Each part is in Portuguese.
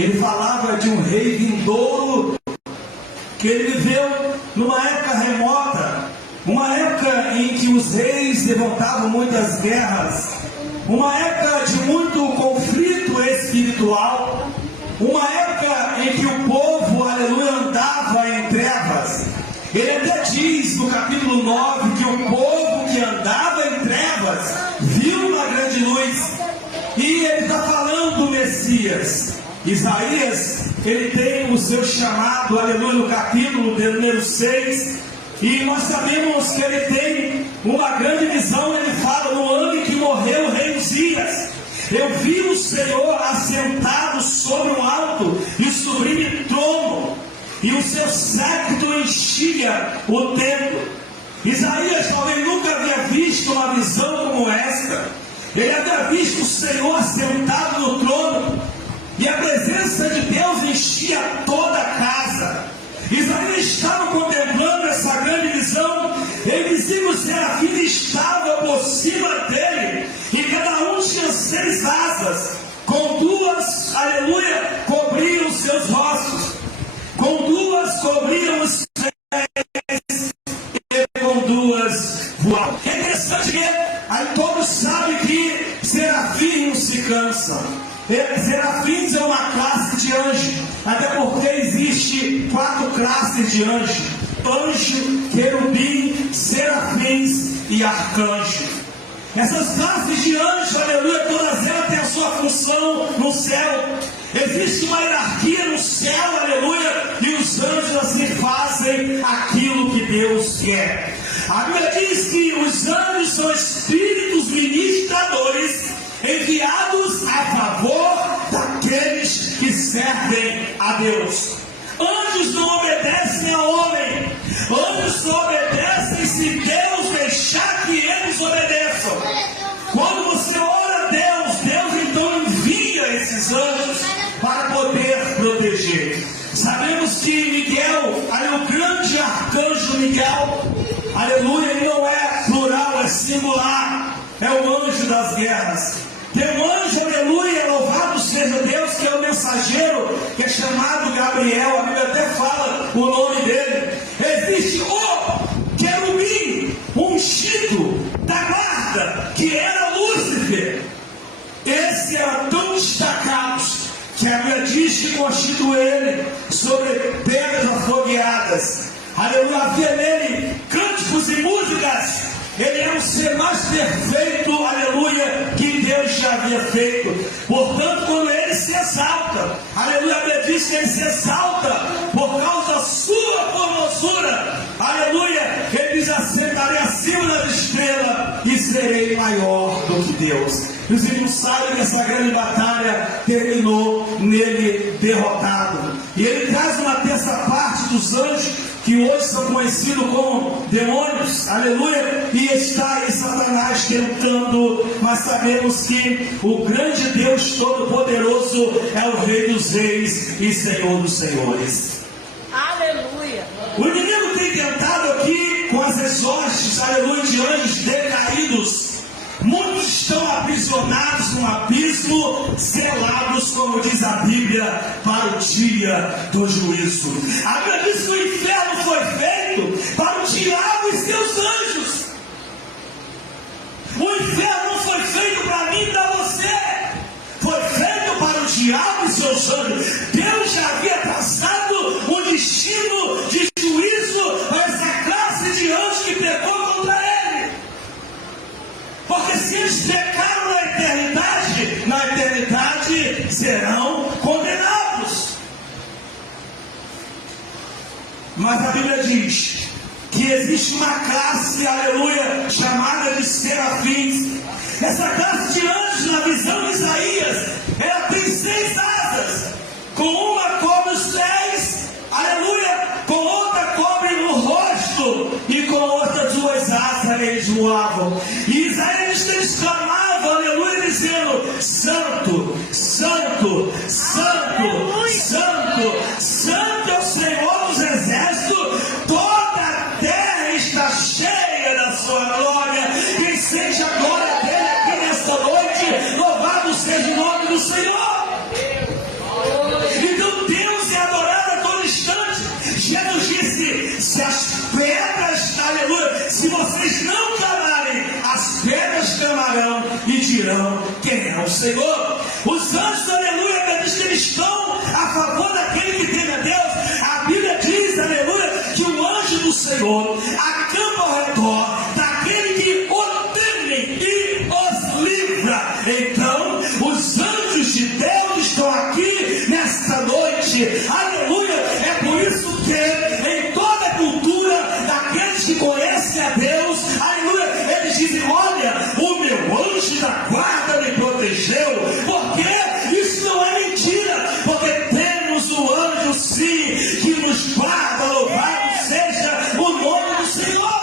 Ele falava de um rei vindouro, que ele viveu numa época remota, uma época em que os reis levantavam muitas guerras, uma época de muito conflito espiritual, uma época em que o povo, aleluia, andava em trevas. Ele até diz no capítulo 9 que o povo que andava em trevas viu uma grande luz. E ele está falando do Messias. Isaías, ele tem o seu chamado, aleluia, no capítulo de número 6. E nós sabemos que ele tem uma grande visão. Ele fala no ano em que morreu o rei Uzias: eu vi o Senhor assentado sobre um alto e sublime trono, e o seu séquito enchia o templo. Isaías talvez nunca havia visto uma visão como esta. Ele havia visto o Senhor assentado no trono, e a presença de Deus enchia toda a casa. Isaías estava contemplando essa grande visão. Ele dizia que os serafins estavam por cima dele, e cada um tinha 6 asas, com 2, aleluia, cobriam os seus rostos, com 2 cobriam os pés, e com 2 voavam. É interessante que aí todos sabem que serafins não se cansam. Serafins é uma classe de anjo, até porque existe 4 classes de anjo: anjo, querubim, serafins e arcanjo. Essas classes de anjo, aleluia, todas elas têm a sua função no céu. Existe uma hierarquia no céu, aleluia, e os anjos assim fazem aquilo que Deus quer. A Bíblia diz que os anjos são espíritos ministradores enviados a favor daqueles que servem a Deus. Anjos não obedecem a homem, anjos só obedecem se Deus deixar que eles obedeçam. Quando você ora a Deus, Deus então envia esses anjos para poder proteger. Sabemos que Miguel, o grande arcanjo Miguel, aleluia, ele não é plural, é singular, é o anjo das guerras. Tem um anjo, aleluia, louvado seja Deus, que é o mensageiro, que é chamado Gabriel. A Bíblia até fala o nome dele. Existe o querubim ungido da guarda, que era Lúcifer. Esse era tão destacado que a Bíblia diz que constituiu ele sobre pedras afogueadas. Aleluia, havia nele cânticos e músicas. Ele é o ser mais perfeito, aleluia, que Deus já havia feito. Portanto, quando ele se exalta, aleluia, a Bíblia diz que ele se exalta por causa da sua formosura, aleluia, ele diz: assentarei acima das estrelas e serei maior do que Deus. Os irmãos sabem que essa grande batalha terminou nele derrotado. E ele traz uma terça parte dos anjos, que hoje são conhecidos como demônios, aleluia, e está aí Satanás tentando, mas sabemos que o grande Deus Todo-Poderoso é o Rei dos Reis e Senhor dos Senhores. Aleluia! O inimigo tem tentado aqui com as exortes, aleluia, de anjos decaídos. Muitos estão aprisionados num abismo, selados, como diz a Bíblia, para o dia do juízo. A Bíblia diz que o inferno foi feito para o diabo e seus anjos. O inferno não foi feito para mim e para você. Foi feito para o diabo e seus anjos. Deus já havia traçado um destino de juízo para essa classe de anjos que pecou contra ele. Porque se eles pecaram na eternidade serão condenados. Mas a Bíblia diz que existe uma classe, aleluia, chamada de serafins. Essa classe de anjos, na visão de Isaías, ela tem 6 asas. Com uma cobre os pés, aleluia, com outra cobre no rosto, e com outras 2 asas eles voavam. E Isaías exclamava, aleluia, dizendo: Santo, Santo, Santo, Santo, Santo é o Senhor dos exércitos, toda a terra está cheia da sua glória. Quem sente a glória dele aqui nesta noite, louvado seja o nome do Senhor. Senhor acampa ao redor daquele que o teme e os livra. Então, os anjos de Deus estão aqui nesta noite. Aleluia! É por isso que em toda a cultura daqueles que conhecem a Deus, aleluia, eles dizem: olha, o meu anjo da guarda me protegeu. Porque isso não é mentira, porque temos um anjo sim que nos guarda. Louvado seja o nome do Senhor.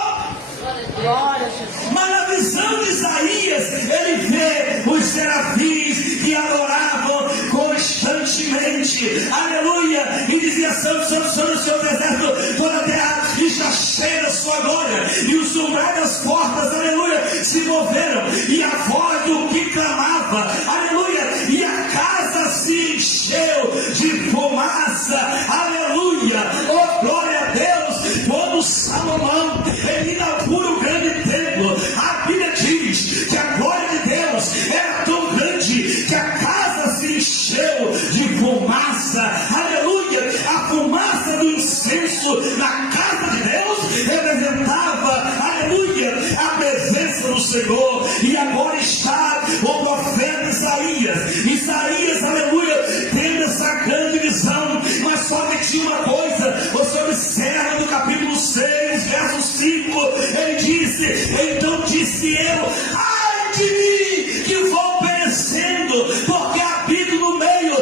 Mas na visão de Isaías, ele vê os serafins que adoravam constantemente, aleluia, e dizia: santo, santo, santo, o Senhor do exército, toda a terra está cheia da sua glória. E os umbrais das portas, aleluia, se moveram, e a voz do que clamava, aleluia, e a casa se encheu de fumaça, aleluia, oh glória a Deus. Quando Salomão ele inaugura o grande templo, a Bíblia diz que a glória de Deus era tão grande que a casa se encheu de fumaça, aleluia. A fumaça do incenso na casa de Deus representava, aleluia, a presença do Senhor. E agora está o profeta Isaías, aleluia, tendo essa grande visão. Mas só que tinha uma coisa: o Senhor observa no capítulo 6, verso 5, ele disse: então disse eu, ai de mim que vou perecendo, porque habito no meio,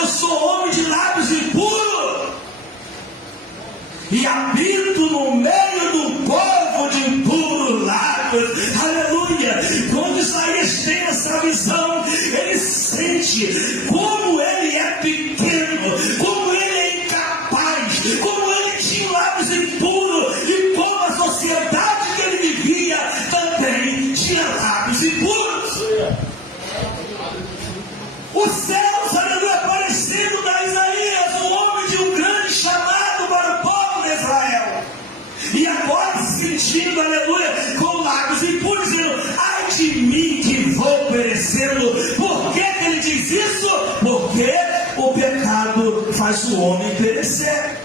eu sou homem de lábios impuros, e habito no meio do povo de impuros lábios, aleluia. Quando Isaías tem essa visão, ele sente como ele é pequeno, como ele é incapaz, como ele tinha lábios impuros, e como a sociedade que ele vivia também tinha lábios impuros. Os céus, aleluia, aparecendo da Isaías, um homem de um grande chamado para o povo de Israel. E agora se sentindo, aleluia, com lábios impuros, dizendo: ai de mim que vou perecendo. Por que ele diz isso? Porque o pecado faz o homem perecer.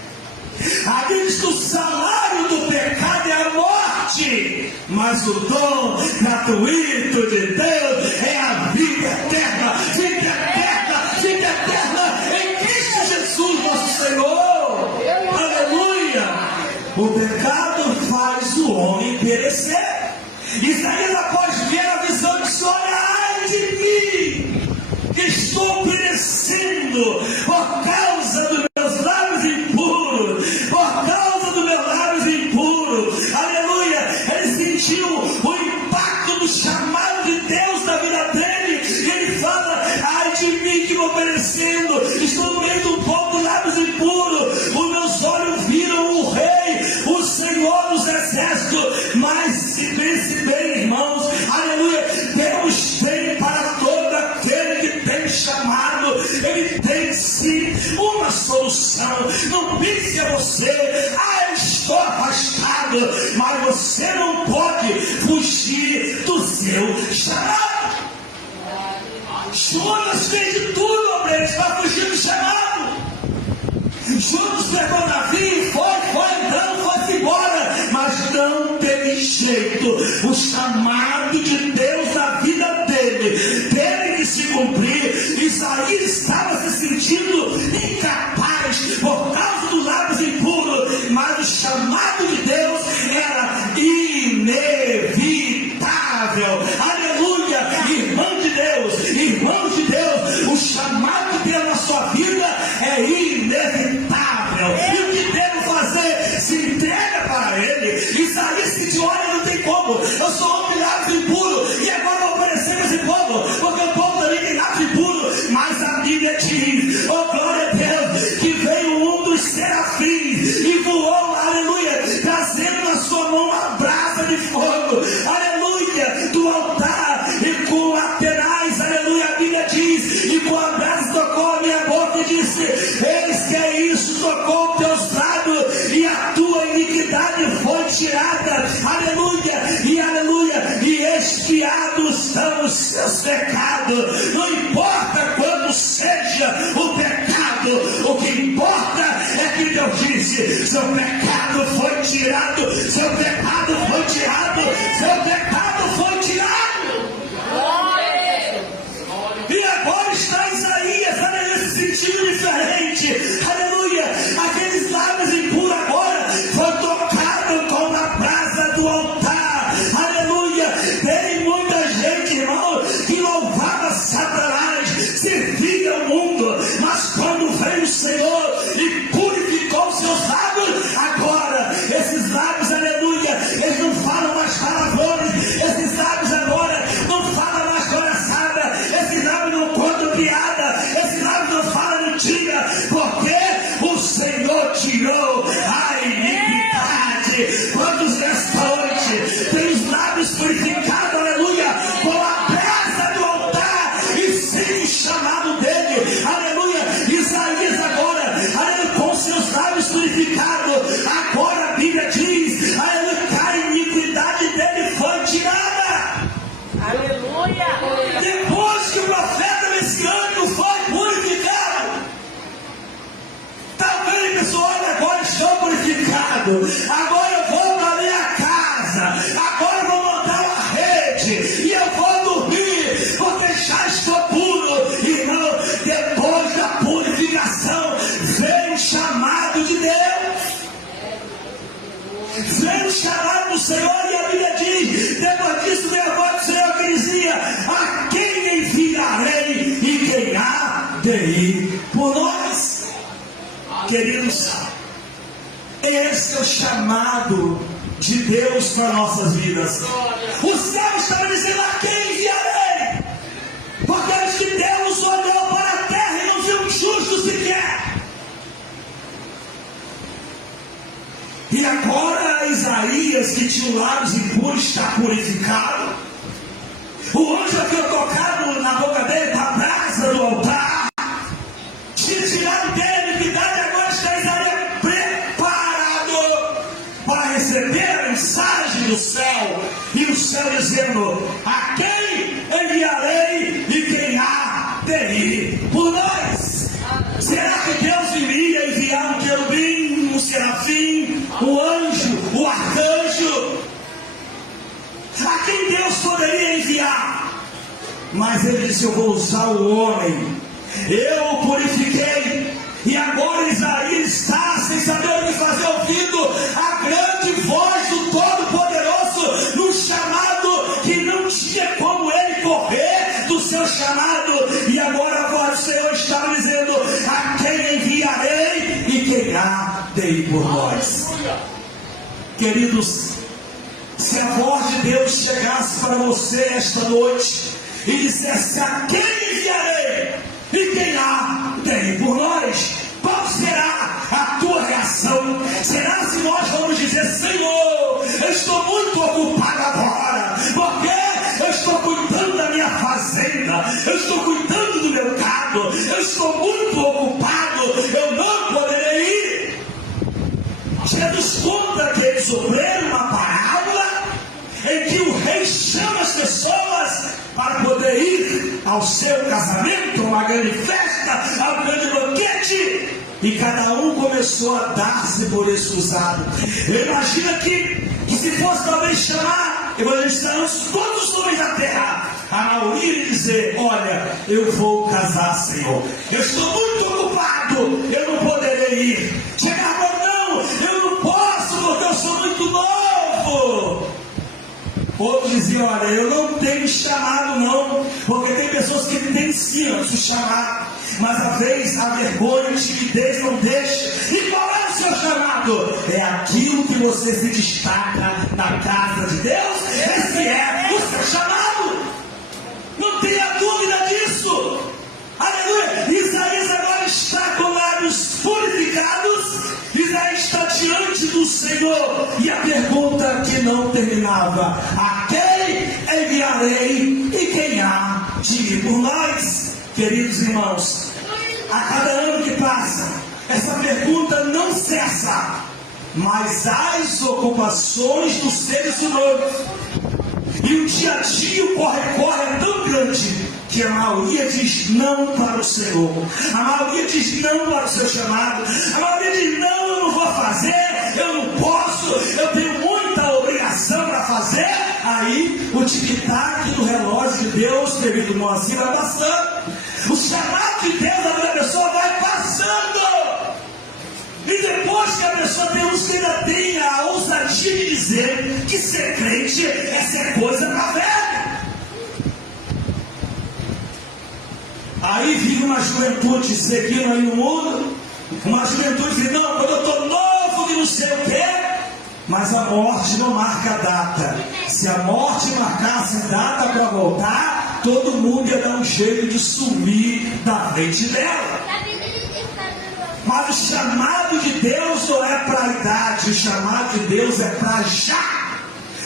A Bíblia diz que o salário do pecado é a morte, mas o dom gratuito de Deus é a vida eterna, vida eterna em Cristo Jesus, nosso Senhor. Aleluia! O pecado faz o homem perecer. Isaías, após ver a visão, disse: olha, ai de mim, estou perecendo por causa dos meus lábios impuros, por causa dos meus lábios impuros, aleluia. Ele sentiu o impacto do chamado de Deus na vida dele, e ele fala: ai de mim que vou perecendo, estou no meio do povo dos lábios impuros, os meus olhos viram o Rei, o Senhor dos exércitos. Mas se pense bem, irmãos, aleluia, Deus tem para todo aquele que tem chamado, ele tem sim uma solução. Não pense a você: ah, estou afastado, mas você não pode fugir do seu chamado. Jonas fez de tudo, obreiros, para fugir do chamado. Jonas pegou o navio, foi andando, foi embora, mas não teve jeito. O chamado de Deus na vida dele teve que se cumprir. Isaías estava se sentindo incapaz por causa dos lábios impuros, mas o chamado de Deus era inevitável. Aleluia! Irmãos de Deus, o chamado de Deus na sua vida é inevitável. E o que devo fazer? Se entrega para ele. Isaías disse: olha, não tem como, eu sou homem de lábios impuros, e agora vou oferecer esse povo, porque o povo também tem lábios impuros. Mas a Bíblia diz, oh glória a Deus, que veio um dos serafins e voou, aleluia, trazendo na sua mão uma brasa de fogo, aleluia, do altar, e com laterais, aleluia, a Bíblia diz, e com a brasa tocou a minha boca e disse: eis que é isso, tocou teus lábios, e a tua iniquidade foi tirada, aleluia, e expiados são os seus pecados. Não importa quanto seja o pecado, o que importa é que Deus disse: seu pecado foi tirado, seu pecado foi tirado, seu pecado foi tirado. E agora está Isaías, nesse sentido diferente, aleluia. Aqueles lábios impuros agora foi tocado com a brasa do altar, aleluia. Tem muita gente, irmão, que louvava Satanás, servia o mundo, mas quando veio o Senhor e purificou seus lábios, agora esses lábios, aleluia, eles não falam mais palavrões, esses lábios agora não falam mais palhaçada, esses lábios não contam piada, esses lábios não falam mentira, porque o Senhor tirou a iniquidade. Quantos nesta noite tem os lábios purificados, aleluia, com a brasa do altar e sem o chamado dele, aleluia. Isaías agora, aleluia, com seus lábios purificados, agora a Bíblia diz, aleluia, que a iniquidade dele foi tirada. Aleluia. Depois que o profeta messiânico foi purificado, talvez pessoal, olha, agora estou purificado, agora eu vou para minha casa, agora eu vou montar uma rede e eu vou dormir, porque já estou puro. Irmão, depois da purificação vem o chamado de Deus, vem o chamado do Senhor, e a Bíblia diz, depois disso veio a voz do Senhor que dizia: a quem enviarei e quem há de ir por nós? Queridos, esse é o chamado de Deus para nossas vidas. O céu estava dizendo: a quem enviarei? Porque antes que Deus olhou para a terra e não viu um justo sequer. E agora Isaías, que tinha os lábios impuros, está purificado. O anjo havia tocado na boca dele com a brasa do altar, tinha tirado dele a iniquidade. Agora está Isaías preparado para receber a mensagem do céu, e o céu dizendo: a quem enviarei e quem há de ir por nós? Será que Deus iria enviar um querubim, um serafim, um anjo, um arcanjo? A quem Deus poderia enviar? Mas ele disse: eu vou usar o homem, eu o purifiquei. E agora Isaías está sem saber o que fazer, ouvindo a grande voz do Todo-Poderoso no chamado, que não tinha como ele correr do seu chamado. E agora a voz do Senhor estava dizendo: a quem enviarei e quem há de ir por nós? Queridos, se a voz de Deus chegasse para você esta noite e dissesse: a quem enviarei e quem há de ir por nós? Qual será a tua reação? Será se nós vamos dizer: Senhor, eu estou muito ocupado agora, porque eu estou cuidando da minha fazenda, eu estou cuidando do meu gado, eu estou muito ocupado, eu não poderei ir? Jesus conta que eles sofreram uma parábola em que o rei chama as pessoas para poder ir ao seu casamento, uma grande festa, ao grande banquete, e cada um começou a dar-se por excusado. Imagina que se fosse talvez chamar evangelistas, todos os homens da terra, a maioria dizer: olha, eu vou casar, Senhor, eu estou muito ocupado, eu não poderei ir. Chegava: não, eu não posso, porque eu sou muito novo. Outros diziam: olha, eu não tenho chamado não, porque tem pessoas que têm sim o chamado, mas às vezes a vergonha, a timidez não deixa. E qual é o seu chamado? É aquilo que você se destaca na casa de Deus. Esse é o seu chamado, não tenha dúvida disso. Aleluia. Isaías agora está com lábios purificados, Isaías está diante do Senhor, e a pergunta que não terminava: a quem enviarei e quem há de ir por nós? Queridos irmãos, a cada ano que passa, essa pergunta não cessa, mas as ocupações dos seres humanos e o dia a dia, o corre-corre é tão grande que a maioria diz não para o Senhor. A maioria diz não para o seu chamado. A maioria diz não, eu não vou fazer, eu não posso, eu tenho muita obrigação para fazer. Aí o tic-tac do relógio de Deus, devido ao Moacir, vai passando. O chamado de Deus da pessoa vai passando. E depois que a pessoa tem uns que ainda tem a ousadia de dizer que ser crente é ser coisa para velha. Aí vive uma juventude seguindo aí no mundo, uma juventude dizendo, não, quando eu estou novo, que não sei o quê. Mas a morte não marca data. Se a morte marcasse data para voltar, todo mundo ia dar um jeito de sumir da frente dela. Mas o chamado de Deus não é para a idade, o chamado de Deus é para já.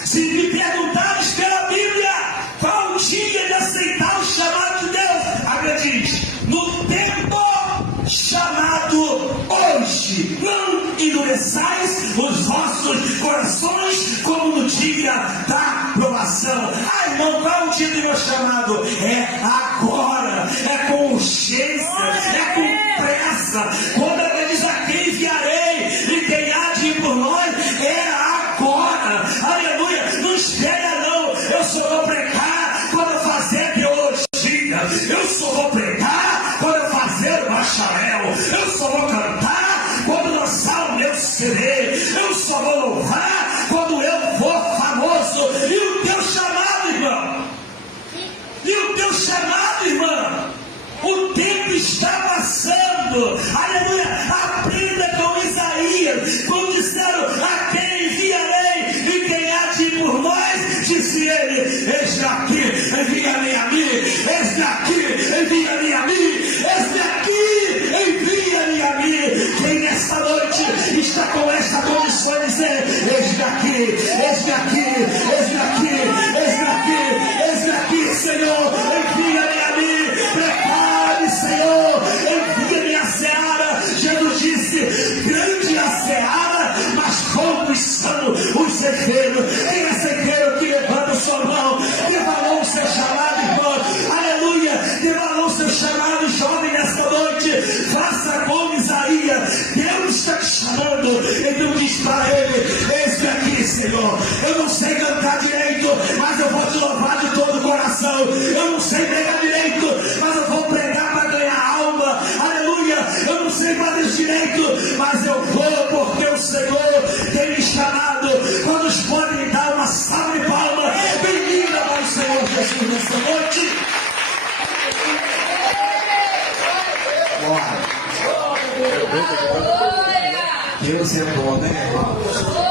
Se me perguntares pela Bíblia qual o dia de aceitar o chamado de Deus, a Bíblia diz, no tempo chamado hoje, não endureçais os vossos corações como no dia da provação. Ah, irmão, qual é o dia do meu chamado? É agora, é com urgência, é com pressa. Quando ele diz a quem enviarei e quem há de ir por nós, é agora. Aleluia, não espera não. Eu só vou pregar quando eu fazer teologia, eu só vou pregar quando eu fazer bacharel, eu só vou cantar quando lançar o meu CD, eu só vou louvar quando eu for famoso. E o teu chamado, irmão? E o teu chamado, irmão? O tempo está passando. Aleluia. Aprenda com Isaías, quando disseram a quem enviarei e quem há de ir por nós, disse ele, eis aqui, envia-me a mim, eis aqui, envia-me a mim, eis aqui, envia-me a mim. Quem nessa noite está com esta condição de dizer, eis aqui, eis aqui, eis aqui, eis aqui, eis aqui, Senhor, envia-me a mim. Prepare, Senhor, envia-me a seara. Jesus disse, grande a seara, mas poucos são os ceifeiros. Quem é ceifeiro que levanta sua mão? Dê valor ao seu chamado, irmão. Aleluia, dê valor ao seu chamado, jovem, nessa noite. Faça como Isaías. Deus está te chamando. Então diz para ele, eis-me aqui, Senhor. Eu não sei cantar direito, mas eu vou te louvar de todo o coração. Eu não sei pregar direito, mas eu vou pregar para ganhar alma. Aleluia, eu não sei fazer direito, mas eu vou porque o Senhor tem me chamado. Quantos podem me dar uma salva de palmas? Bem-vinda ao Senhor Jesus nessa noite. Glória. Deus é bom, né, irmão?